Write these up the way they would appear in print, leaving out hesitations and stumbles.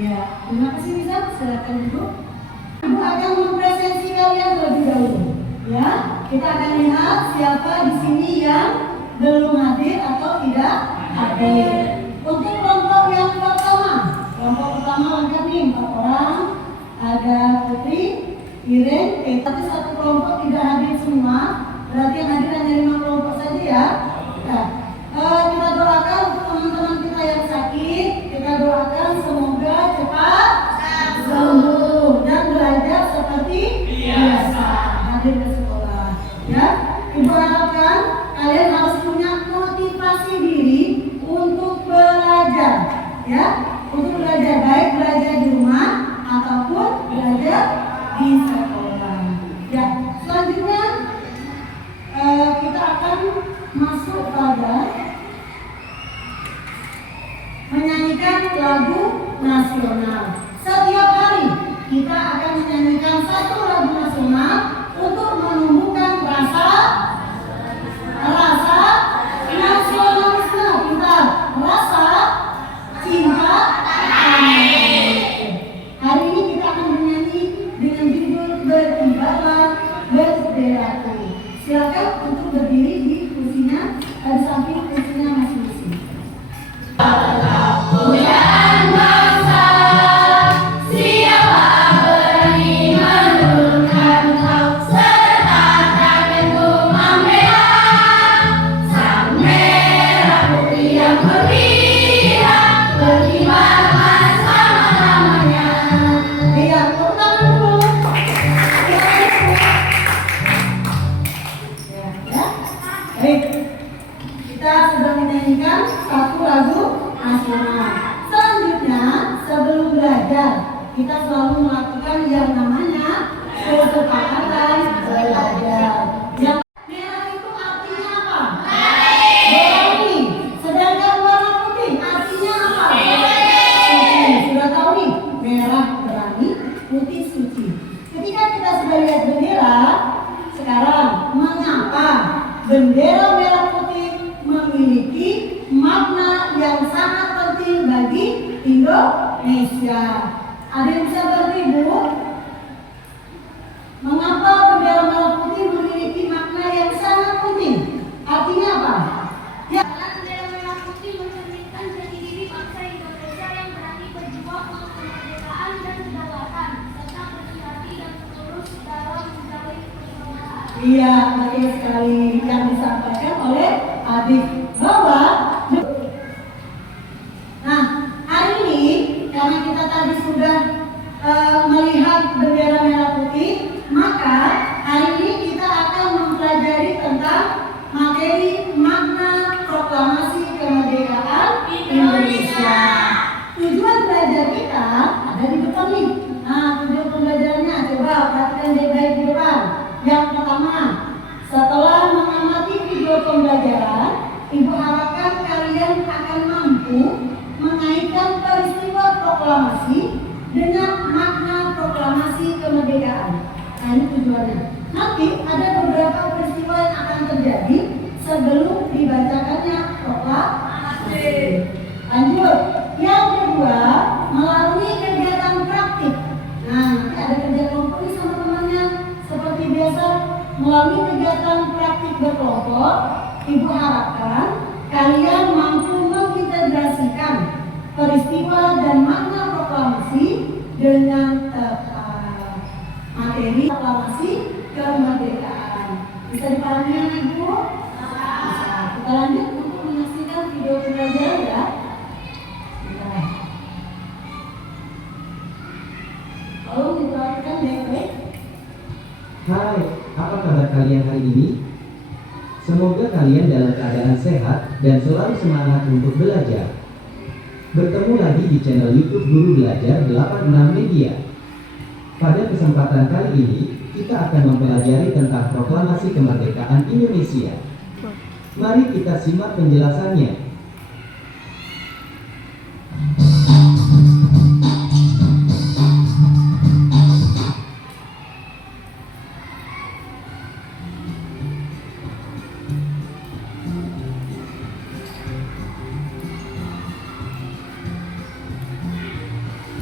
Ya, terima kasih Bisa. Silakan duduk. Ibu akan mempresentasi kalian terlebih dahulu. Ya, kita akan lihat siapa di sini yang belum hadir atau tidak hadir. Untuk kelompok yang pertama, lengkap nih 4 orang. Ada Putri, Iren, tapi satu kelompok tidak hadir semua. Berarti yang hadir hanya 5 kelompok saja ya. Nah, kita doakan untuk teman-teman kita yang sakit. Kita doakan semoga cepat sembuh dan belajar seperti biasa. Hadir ke sekolah. Ya, Ibu harapkan kalian harus punya motivasi diri untuk belajar. Ya, untuk belajar, baik belajar di rumah ataupun belajar di sekolah. Ya, selanjutnya kita akan masuk pada menyanyikan lagu nasional. Setiap hari kita akan menyanyikan satu lagu nasional untuk menumbuhkan rasa nasionalisme kita, rasa cinta tanah. Hari ini kita akan menyanyi dengan judul Berkibarlah Benderaku. Silakan untuk berdiri di kursinya, di samping kursinya masing-masing. Kita selalu melakukan yang namanya kesepakatan belajar. Yang merah itu artinya apa? Berani. Sedangkan warna putih artinya apa? Suci. Sudah tahu nih, merah berani, putih suci. Ketika kita sudah lihat bendera, sekarang mengapa bendera merah putih memiliki makna yang sangat penting bagi Indonesia? Ada yang bisa berarti Bu? Mengapa bendera merah putih memiliki makna yang sangat penting? Artinya apa? Ya. Bendera merah putih mencerminkan jati diri bangsa Indonesia yang berani berjuang untuk kemerdekaan dan kedaulatan, serta berhati dan tulus dalam menjalin persaudaraan. Iya, betul sekali yang disampaikan oleh Adik bahwa. Nah, hari ini karena kita tadi sudah melihat bendera merah putih, maka hari ini kita akan mempelajari tentang materi makna proklamasi kemerdekaan Indonesia. Tujuan belajar kita ada di depan nih. Nah, tujuan pembelajarannya coba perhatikan baik-baik di depan. Yang pertama, setelah mengamati video pembelajaran, Ibu harapkan kalian akan mampu mengaitkan peristiwa proklamasi dengan makna proklamasi kemerdekaan. Nah, ini tujuannya. Nanti ada beberapa peristiwa yang akan terjadi sebelum dibacakannya proklamasi. Lanjut. Yang kedua, melalui kegiatan praktik. Nah, nanti ada kerja kelompok sama temannya. Seperti biasa, melalui kegiatan praktik berkelompok, Ibu harapkan kalian mampu mengintegrasikan peristiwa dan makna proklamasi dengan tepat. Materi proklamasi kemerdekaan. Bisa dipahami ya Ibu? Bisa. Kita lanjut untuk menyaksikan video pembelajaran ya. Tolong diperhatikan baik-baik. Hai, apa kabar kalian hari ini? Semoga kalian dalam keadaan sehat dan selalu semangat untuk belajar. Bertemu lagi di channel YouTube Guru Belajar 86 Media. Pada kesempatan kali ini, kita akan mempelajari tentang proklamasi kemerdekaan Indonesia. Mari kita simak penjelasannya.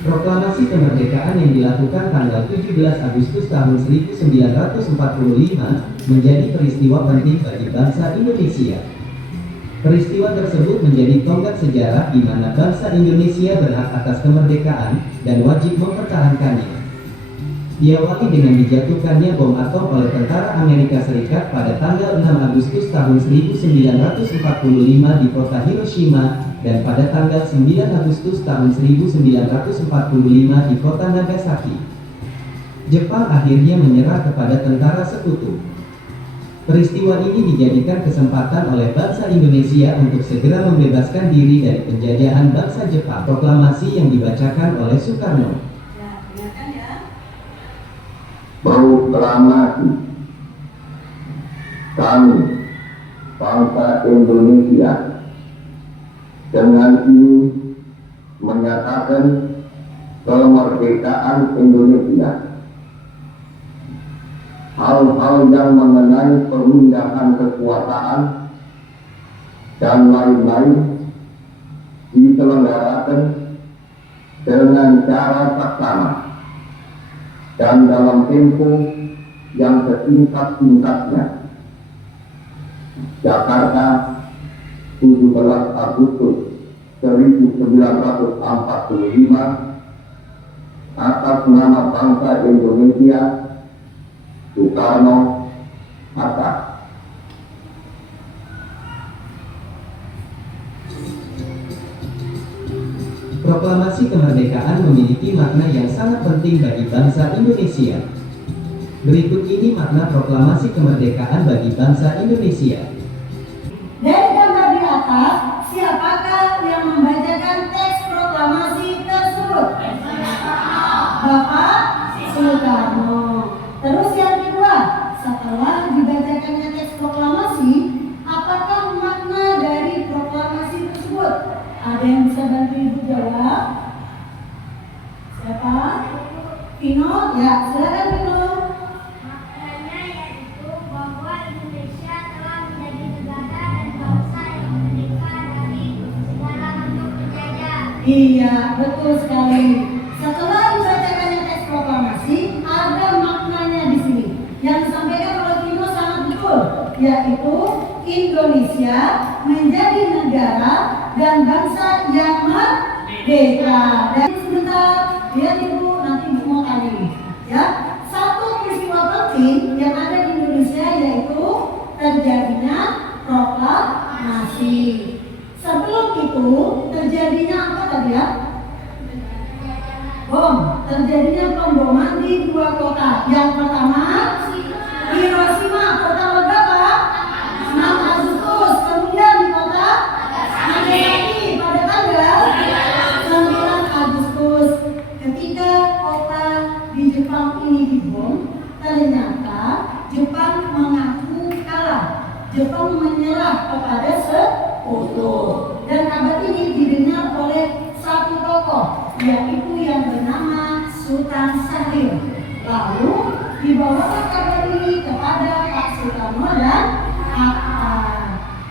Proklamasi kemerdekaan yang dilakukan tanggal 17 Agustus tahun 1945 menjadi peristiwa penting bagi bangsa Indonesia. Peristiwa tersebut menjadi tonggak sejarah di mana bangsa Indonesia berhak atas kemerdekaan dan wajib mempertahankannya. Diawali dengan dijatuhkannya bom atom oleh tentara Amerika Serikat pada tanggal 6 Agustus tahun 1945 di kota Hiroshima dan pada tanggal 9 Agustus tahun 1945 di kota Nagasaki. Jepang akhirnya menyerah kepada tentara sekutu. Peristiwa ini dijadikan kesempatan oleh bangsa Indonesia untuk segera membebaskan diri dari penjajahan bangsa Jepang. Proklamasi yang dibacakan oleh Soekarno. Proklamasi kami, bangsa Indonesia, dengan ini menyatakan kemerdekaan Indonesia. Hal-hal yang mengenai pemindahan kekuasaan dan lain-lain diselenggarakan dengan cara saksama dan dalam tempo yang setingkat-tingkatnya. Jakarta, 17 Agustus 1945, atas nama bangsa Indonesia, Soekarno Hatta. Proklamasi kemerdekaan memiliki makna yang sangat penting bagi bangsa Indonesia. Berikut ini makna proklamasi kemerdekaan bagi bangsa Indonesia. Dari gambar di atas, siapakah yang membacakan teks proklamasi tersebut? Bapak Soekarno. Terus yang kedua, setelah dibacakannya teks proklamasi, apakah makna dari proklamasi tersebut? Ada yang bisa bantu Ibu jawab? Siapa? Vino? Ya, silakan Vino. Maknanya yaitu bahwa Indonesia telah menjadi negara dan bangsa yang merdeka dari segala bentuk penjajah. Iya, betul sekali. Setelah dibacakannya teks proklamasi, ada maknanya di sini. Yang disampaikan oleh Vino sangat betul, yaitu Indonesia menjadi negara dan bangsa yang merdeka. Dan sebentar, lihat Ibu, nanti Ibu mau tanya ini. Ya, satu peristiwa penting yang ada di Indonesia yaitu terjadinya proklamasi. Sebelum itu terjadinya apa tadi ya? Bom. Terjadinya pemboman di dua kota. Yang pertama Hiroshima, kota berapa? 6 Agustus. Kemudian di kota Nagasaki pada tanggal 9 Agustus. Ketika kota di Jepang ini dibom, ternyata Jepang mengaku kalah. Jepang menyerah kepada sekutu. Dan kabar ini didengar oleh satu tokoh, yaitu yang bernama Sultan Syahrir. Lalu dibawakan kabar ini kepada Pak Soekarno dan Hatta.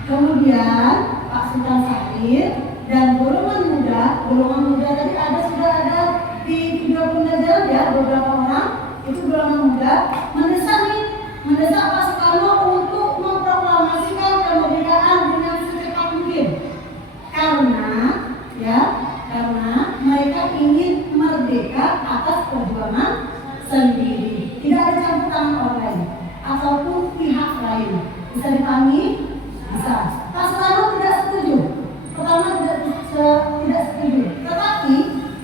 Kemudian Pak Sultan Syahrir dan golongan muda tadi sudah ada di video pembelajaran ya, beberapa orang itu golongan muda mendesak Pak Soekarno untuk memproklamasikan kemerdekaan dengan secepat mungkin. Karena mereka ingin merdeka atas perjuangan sendiri, tidak ada campur tangan orang lain ataupun pihak lain. Bisa dipahami? Bisa. Pak Soekarno tidak setuju. Pertama tidak setuju, tetapi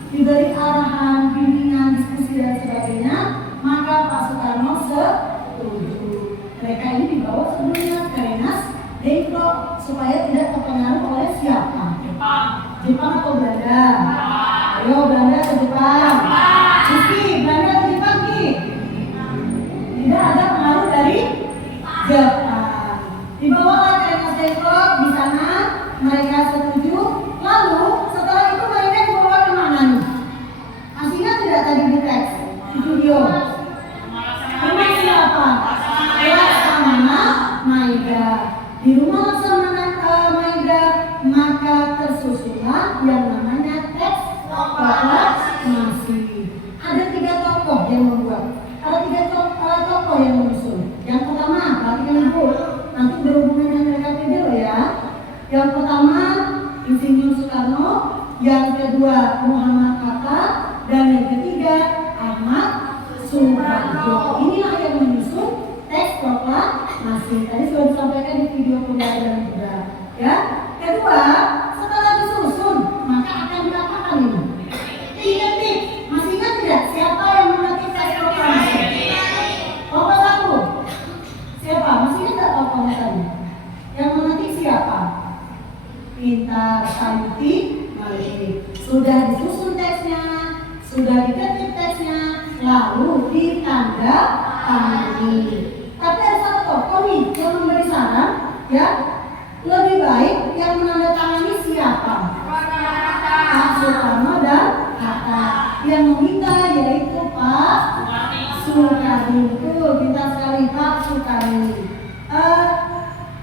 diberi arahan, bimbingan, diskusi dan sebagainya, maka Pak Soekarno setuju. Mereka ini dibawa sebelumnya ke Rengas Dengklok supaya tidak terpengaruh oleh siapa? Jepang atau Belanda? Ayo Belanda atau Jepang? Rizky, Belanda atau Jepang Ki? Tidak ada pengaruh dari Jepang. Dibawalah ke Rengas Dengklok, di sana mereka setuju. Lalu setelah itu mereka dibawa ke mana nih? Masih ingat tidak tadi di teks di video? Rumah siapa? Laksamana Maida. Di rumah Laksamana Maida maka tersusunlah yang namanya teks proklamasi. Yang pertama Insinyur Soekarno, yang kedua Muhammad Hatta, dan yang ketiga Ahmad Soeharto. Inilah yang menyusun teks proklamasi. Tadi sudah disampaikan di video pembelajaran juga. Ya. Kedua, setelah disusun, maka akan diapakan ini? Diketik. Masih ingat tidak siapa yang mengetik teks proklamasi? Nomor 1. Siapa? Masih ingat tidak proklamasinya? Yang mengetik siapa? Pintar Sayuti Malik. Sudah disusun teksnya, sudah diketik teksnya, lalu ditanda tangani. Tapi ada satu tokoh nih yang memberi saran, ya, lebih baik yang menandatangani siapa? Pak Soekarno dan Hatta. Yang meminta yaitu Pak Soekarno. Itu pintar sekali Pak Soekarno.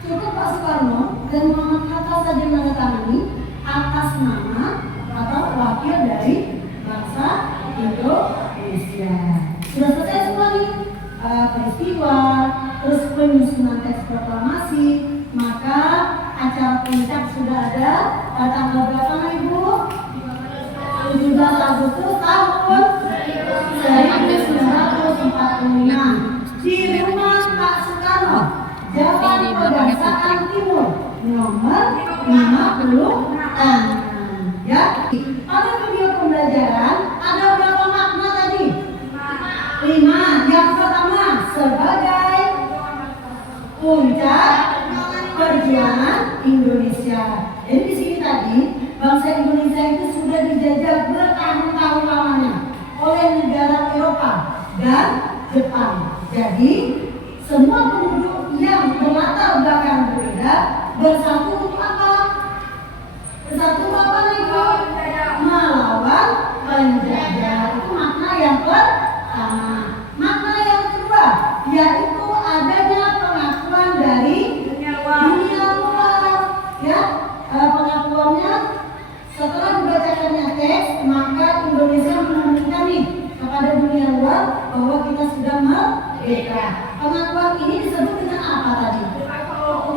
Cukup Pak Soekarno dan Muhammad Hatta saja menandatangani atas nama atau wakil dari bangsa Indonesia. Sudah selesai semua nih peristiwa, terus penyusunan teks proklamasi, maka acara puncak sudah ada. Tanggal berapa Ibu? 17 Agustus tahun 1945 di rumah Pak Soekarno, Jalan Pegangsaan Timur, nomor 56. Ya, pada video pembelajaran ada berapa makna tadi? 5. Yang pertama sebagai puncak perjuangan Indonesia. Jadi di sini tadi bangsa Indonesia itu sudah dijajah bertahun-tahun lamanya oleh negara Eropa dan Jepang. Jadi semua penduduk yang berlatar belakang berbeda bersatu untuk apa? Bersatu apa nih Bu? Melawan penjajah. Itu makna yang pertama. Makna yang kedua yaitu adanya pengakuan dari dunia luar. Ya, pengakuannya setelah dibacakannya teks, maka Indonesia menunjukkan nih kepada dunia luar bahwa kita sudah merdeka. Pengakuan ini disebut dengan apa tadi?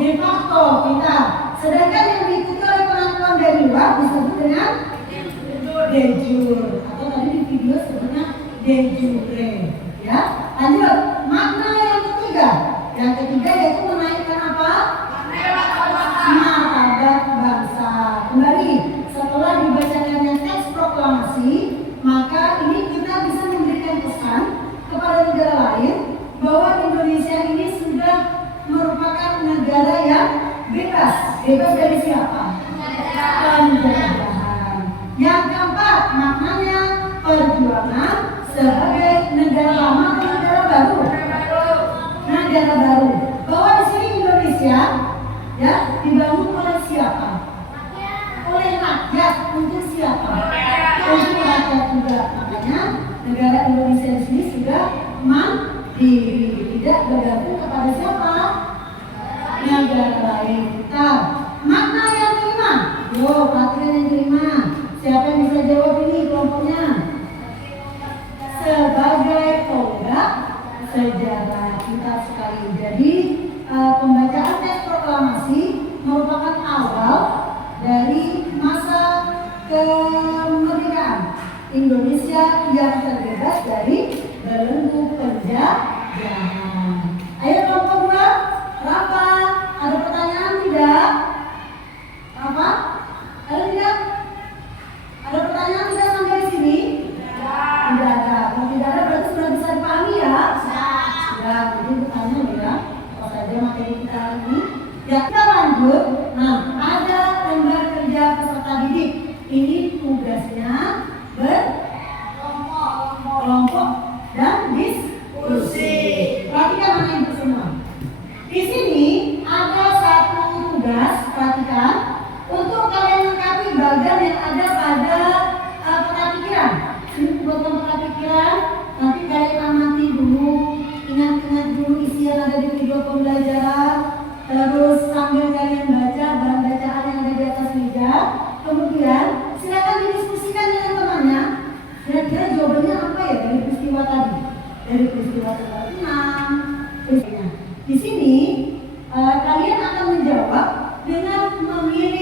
De facto kita. Sedangkan yang diikuti oleh pengakuan dari luar disebut dengan de jure, atau tadi di video sebutnya de jure. Ya, lanjut. Makna yang ketiga. Yang ketiga yaitu menaikkan apa? Martabat bangsa. Kembali, setelah dibacakannya teks proklamasi, maka ini kita bisa memberikan pesan kepada negara lain bahwa Indonesia ini sudah merupakan negara yang bebas. Bebas dari siapa? Penjajahan. Yang keempat, maknanya perjuangan sebagai negara lama atau negara baru. Negara baru. Bahwa di sini Indonesia, ya, dibangun oleh siapa? Oleh rakyat. Untuk siapa? Untuk rakyat juga. Makanya negara Indonesia di sini sudah mandiri, tidak bergantung kepada siapa? Negara lain. Nah, makna yang kelima. Yo, perhatikan yang kelima. Siapa yang bisa jawab ini kelompoknya? Sebagai tonggak sejarah. Kita sekali. Jadi pembacaan teks proklamasi merupakan awal dari masa kemerdekaan Indonesia yang terbebas dari belenggu penjajahan. Ayo kelompok 2, Rafa, ada pertanyaan tidak? Rafa, ada tidak? Ada pertanyaan tidak sampai di sini? Tidak ada. Kalau tidak ada berarti sudah bisa dipahami ya? Sudah, nanti bertanya ya. Apa saja materi kita ini? Ya, kita lanjut. Nah, ada lembar kerja peserta didik. Ini tugasnya berkelompok dan diskusi. Perhatikan anak ibu semua. Di sini ada satu tugas, perhatikan, untuk kalian lengkapi bagian yang ada pada peta pikiran. Ini buatkan peta pikiran. Nanti kalian amati dulu, ingat-ingat dulu isi yang ada di video pembelajaran. Terus sambil kalian baca bahan bacaan yang ada di atas meja. Kemudian silakan didiskusikan dengan temannya. Kira-kira jawabannya apa ya dari peristiwa tadi? Dari peristiwa tanggal 6. Di sini kalian akan menjawab dengan memilih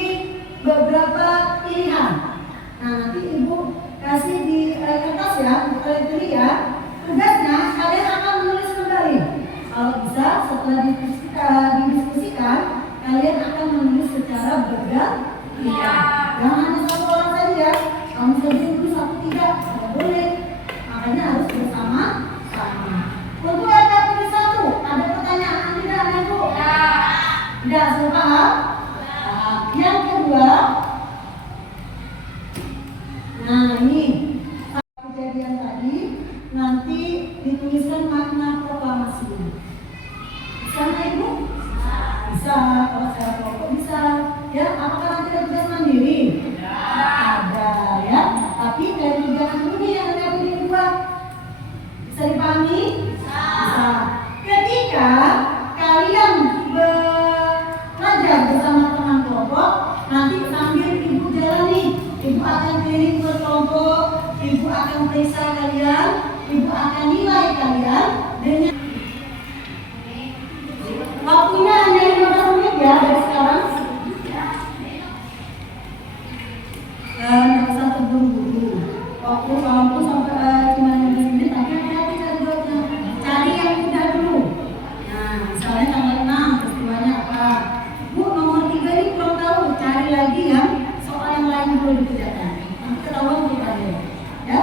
kalian akan menulis secara bergantian. Jangan hanya satu orang saja. Kamu saja tulis satu tidak boleh. Makanya harus bersama-sama. Untuk RKPD 1 ada pertanyaan tidak, Ibu? Tidak, sudah paham? Yang kedua, nah ini kejadian tadi nanti dituliskan makna proklamasinya. Bisa nggak, Ibu? Bisa, kalau secara kelompok bisa. Ya, apakah nanti ada tugas mandiri? Ada, ya. Tapi dari kegiatan dulu nih yang nanti akan dibuat. Bisa dipahami? Bisa. Ketika kalian belajar bersama teman kelompok, nanti sambil ibu jalani, ibu akan keliling ke kelompok, ibu akan periksa kalian, ibu akan nilai kalian dengan waktunya hanya 15 menit ya dari sekarang. Dan nggak usah terburu-buru. Waktu walaupun sampai cuma 15 menit, tapi hati-hati cari jawabnya. Cari yang mudah dulu. Nah, misalnya tanggal 6 peristiwanya apa? Bu, nomor 3 ini kurang tahu. Cari lagi yang soal yang lain dulu dikerjakan. Nanti ketahuan bukannya. Ya?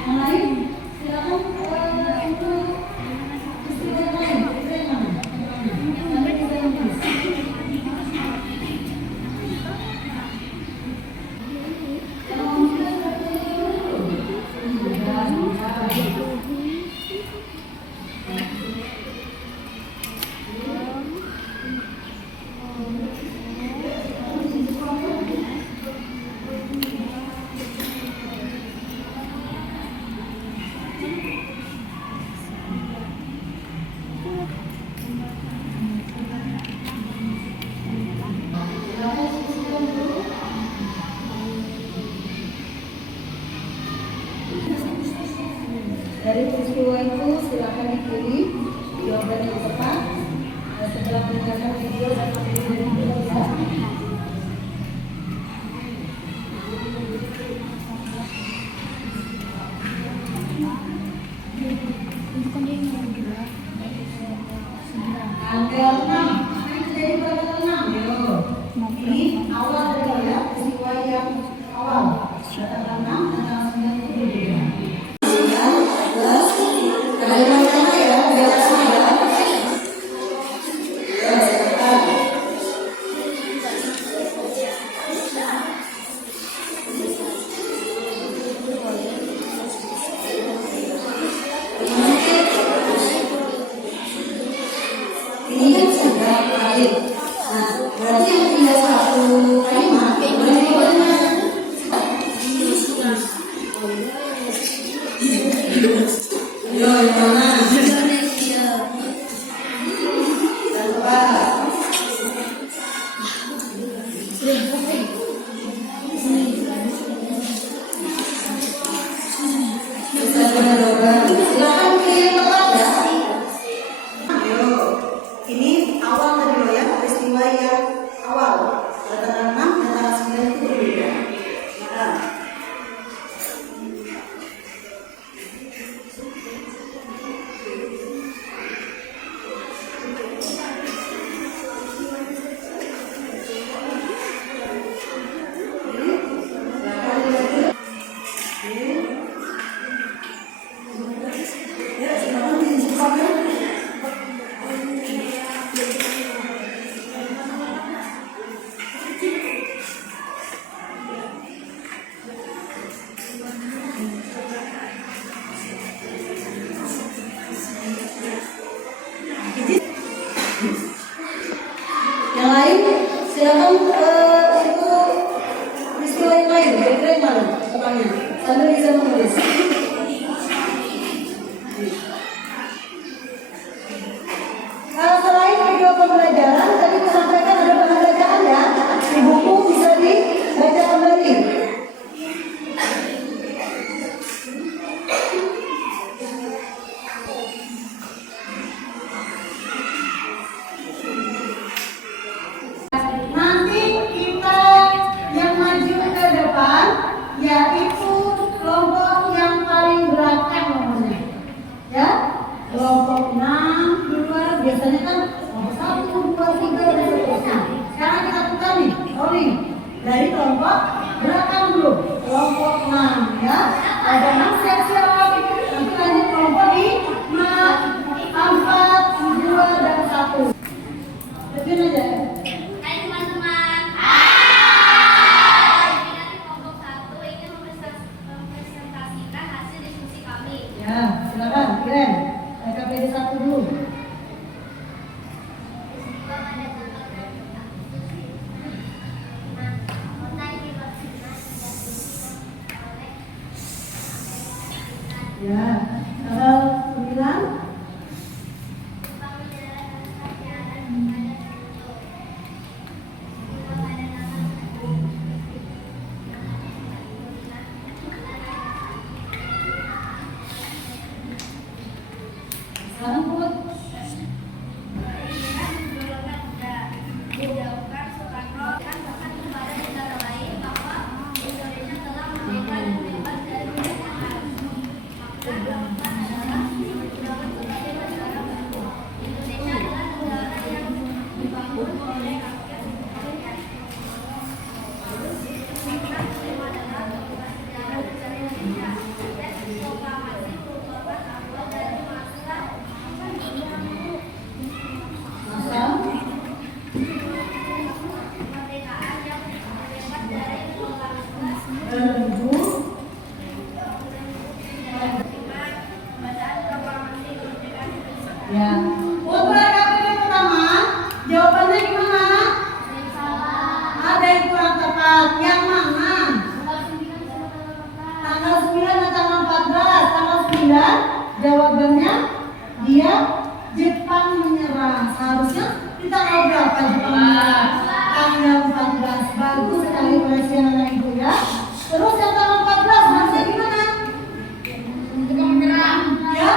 Yang lain, silakan untuk peristiwa yang lain. Peristiwa yang mana? Sampai kita yang tulis. Yang nomor 3 sudah tulis dulu. Dari peristiwa itu silakan dikirim jawaban yang tepat setelah mendengarkan video dan materi dari video ya. Tanggal 6, ini terjadi pada tanggal 6 ya. Ini awal dari ya, peristiwa yang awal. Tanggal 6 dan tanggal 9 itu berbeda. Ini kan sudah air. Nah, berarti yang tinggal satu kalimat boleh dibolehnya. Yo, yang mana? Silakan kirim tepat ya. Ini awal tadi loh ya, peristiwa yang awal. Pada tanggal 6 dan tanggal 9 itu berbeda. Nah, yang lain silakan itu peristiwa yang lain, kira-kira yang mana? Pertanyaan sambil bisa menulis. Selain video pembelajaran, tadi disampaikan ada bahan bacaan ya. Di buku bisa dibaca kembali. Nanti kita yang maju ke depan, yaitu kelompok yang paling belakang. Dari kelompok berapa dulu? Kelompok 6 ya. Ada 6 siap-siap. Nanti lanjut kelompok 5, 4, 2, dan 1. Terjun aja ya. Hai teman-teman. Hai. Kami dari kelompok 1 ingin mempresentasikan hasil diskusi kami. Ya, silakan, keren. KPD 1 dulu. Ya, tanggal 9. Sekarang Put. Dijauhkan Soekarno dan bahkan kepada negara lain bahwa Indonesia telah merdeka dan bebas dari penjajahan. Maka jawaban adalah dibangun sebagai negara baru. Indonesia adalah negara yang dibangun oleh rakyat untuk rakyat. Maka tema adalah bagaimana sejarah negara Indonesia dan proklamasi merupakan awal dari masa kemerdekaan yang bebas dari kolonialisme. Bacaan proklamasi kemerdekaan Indonesia. Ya. Untuk KPD pertama, jawabannya gimana? Ada yang kurang tepat. Yang mana? Tanggal 9 dan tanggal 14. Tanggal 9 jawabannya dia Jepang menyerah. Seharusnya di tanggal berapa Jepang menyerah? Tanggal 14. Bagus sekali perhatian anak ibu ya. Terus yang tanggal 14 harusnya gimana? Jepang menyerah. Ya.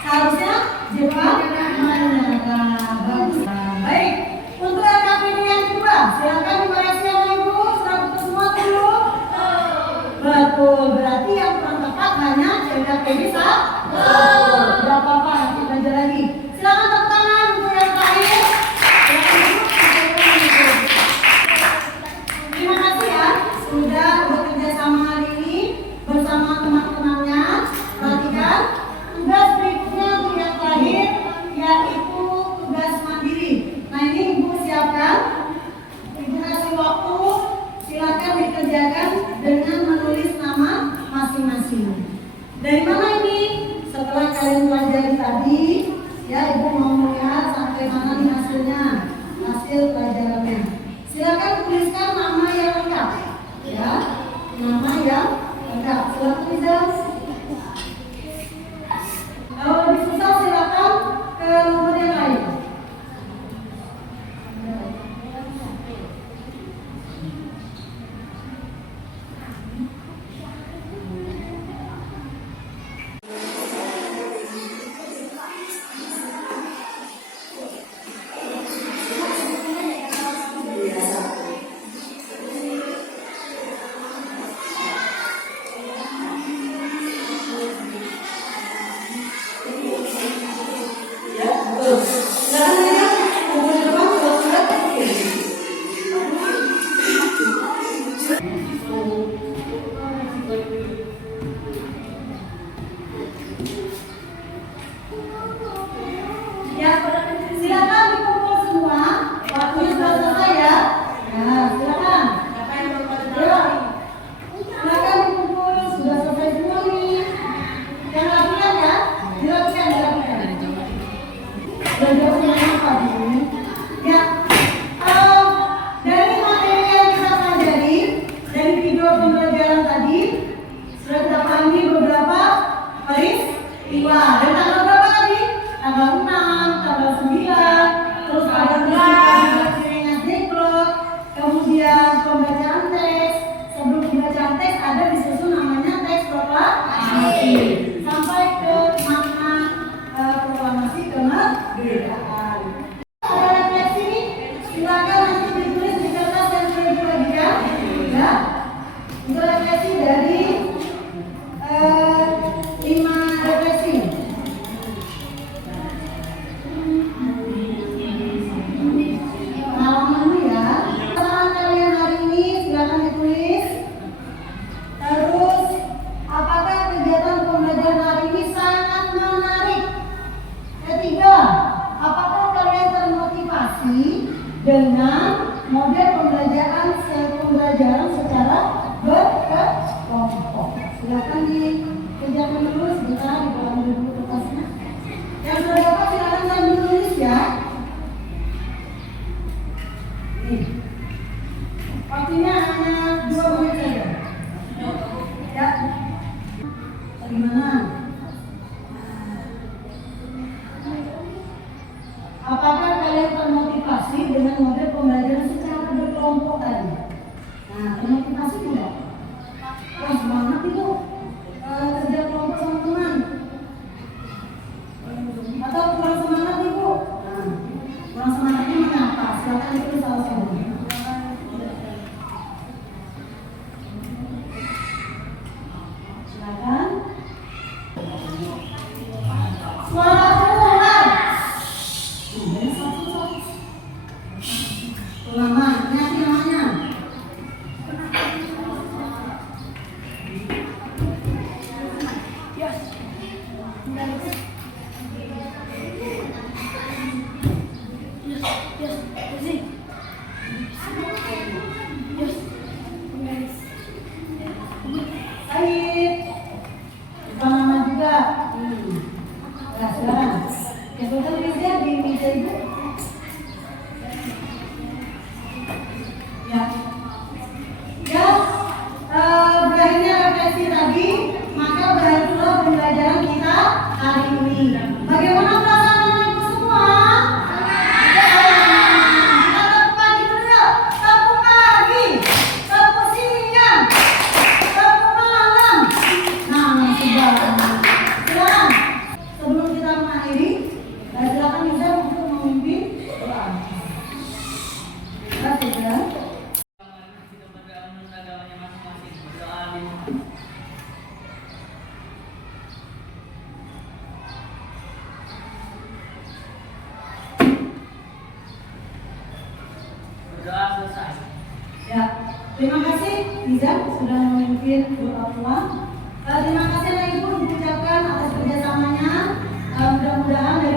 Seharusnya Jepang menyerah. Bagus. Baik. Untuk KPD yang kedua, silakan dikoreksi anak ibu. Sudah betul semua dulu. Betul. Berarti yang kurang tepat hanya KPD 1. Berapa apa? Nanti belajar lagi. Silakan tepuk tangan untuk yang terakhir. Terima kasih ya sudah bekerja sama hari ini bersama teman-temannya. Perhatikan tugas berikutnya untuk yang terakhir yaitu tugas mandiri. Nah ini ibu siapkan, ibu kasih waktu, silakan dikerjakan dengan menulis nama masing-masing. Dari mana ini? Setelah kalian pelajari tadi, ya ibu mau melihat sampai mana nih hasilnya, hasil pelajarannya. Silakan tuliskan nama yang lengkap, ya, nama yang lengkap. Silakan tuliskan. Kalau lebih susah silakan ke nomor yang lain. dengan model pembelajaran secara berkelompok. Silakan dikerjakan dulu sebentar di dalam buku kertasnya. Yang sudah dapat silakan sambil tulis ya. Nih. Waktunya hanya 2 menit saja. Ya. Bagaimana? Apakah kalian termotivasi dengan model pembelajaran secara berkelompok tadi? Nah, termotivasi tidak? Wah, semangat itu kerja kelompok sama teman. Atau kurang semangat ibu? Nah, kurang semangatnya mengapa? Silakan itu salah satu. Silakan. Suara ulang. Ulangan, nanti namanya. Baik. Lupa nama juga. Nah, silakan. Yang sudah dilihat di meja ibu. Ya. Ya. Berakhirnya refleksi tadi, maka berakhirlah pembelajaran kita hari ini. Bagaimana perasaan anak ibu semua? Kita tepuk pagi dulu yuk. Tepuk pagi, tepuk siang, tepuk malam. Nah, silakan. Sebelum kita mengakhiri, silakan bisa untuk memimpin doa. Sudah. Berdoa selesai. Ya, terima kasih Nizam sudah memimpin doa pulang. Terima kasih Ibu diucapkan atas kerjasamanya. Mudah-mudahan dari